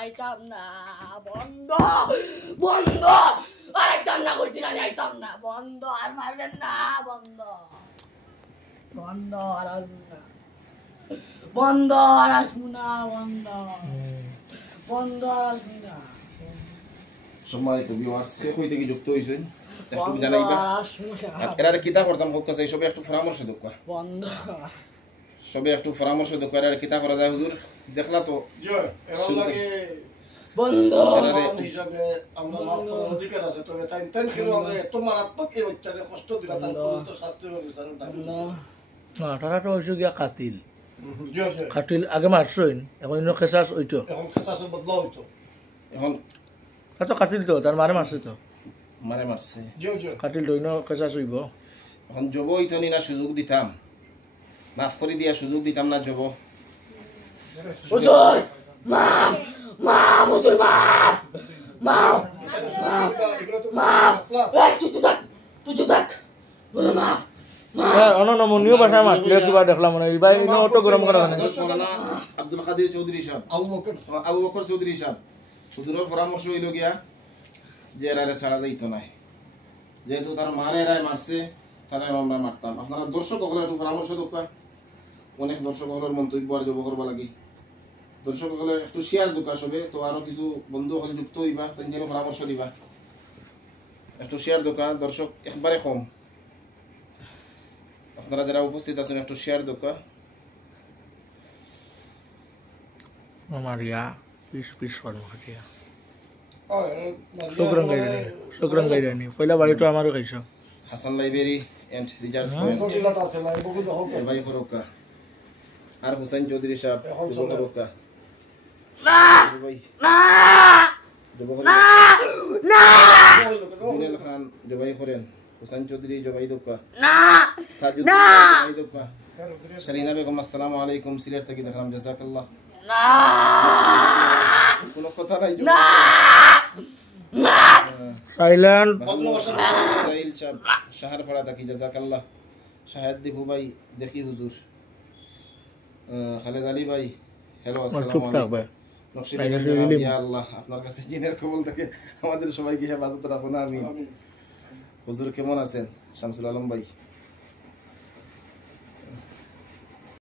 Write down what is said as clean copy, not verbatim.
আইতাম না বন্ধ বন্ধ আইতাম না করছি না আইতাম না বন্ধ আর মারবেন না বন্ধ বন্ধ আর আসবো না বন্ধ আর আসবো না বন্ধ বন্ধ আর আসবো না সম্মানিত ভিউয়ার্স শেখ হইতে কি যুক্ত হইছেন একটু জানাইবা এরা কিতা করতাম হোক কাছে সবে একটু পরামর্শ দোকা বন্ধ সবে একটু পরামর্শ দোকা এরা কিতা করা যায় হুজুর দেখলা তো এরা লাগে বন্ধ হিসাবে আমরা মাফ করার অধিকার আছে তবে তাই খেলো আমরা এত মারাত্মক এই বাচ্চারে কষ্ট দিলা তার তো শাস্তির বিচারের দাবি না তারা তো হইছে গিয়া কাতিল জি জি কাতিল আগে মারছইন এখন ইনো কেসাস হইতো এখন কেসাসের বদলা হইতো এখন তো কাতিল তো তার মারে মারছে তো মারে মারছে জি জি কাতিল তো ইনো কেসাস হইব এখন জব হইতো নি না সুযোগ দিতাম মাফ করে দিয়া সুযোগ দিতাম না জব হুজুর মাফ মাফ হুজুর মাফ মাফ মাফ এই তুই চুপ থাক হুজুর মাফ অননমনীয় ভাষায় মারলে কিবা দেখলাম মানে ভাই ইনো অটো গরম করা মানে মৌলানা আব্দুল কাদের চৌধুরী সাহেব আবু বকর চৌধুরী সাহেব হুজুরের পরামর্শ হইল গিয়া যে এরারে ছাড়া যাইতো নাই যেহেতু তার মারে এরাই মারছে তারা আমরা মারতাম আপনারা দর্শক হলে একটু পরামর্শ দোকা অনেক দর্শক হলের মন্তব্য আর জব করবা লাগি দর্শক হলে একটু শেয়ার দোকা সবে তো আরো কিছু বন্ধু হলে যুক্ত হইবা তাদের পরামর্শ দিবা একটু শেয়ার দোকা দর্শক একবারে কম আপনারা যারা উপস্থিত আছেন একটু শেয়ার দোকা মারিয়া পিস করবো খাটিয়া হ্যাঁ শুক্রান গাইরানি পয়লা বাড়ি তো আমারও খাইছ Hasan library and recharge point কটিলাত আছে লাই বহুত হোক ভাই ফরোকা আর হুসাইন চৌধুরী সাহেব ফরোকা না ভাই না জবাই না না জুনেল খান জবাই করেন হুসাইন চৌধুরী জবাই দোকা না তাজুদ্দিন জবাই দোকা শারিনা বেগম আসসালামু আলাইকুম সিলেট থেকে দেখলাম জাযাকাল্লাহ না কোনো কথা নাই না সাইলেন্ট ইসরাইল সাহেব শাহরপাড়া থেকে জাযাকাল্লাহ শাহেদ দিবু ভাই দেখি হুজুর খালেদ আলী ভাই হ্যালো আসসালামু আলাইকুম নকশিবুদ্দিন ইয়া আল্লাহ আপনার কাছে জিনের কবুল থেকে আমাদের সবাইকে হেফাজত রাখুন আমিন হুজুর কেমন আছেন শামসুল আলম ভাই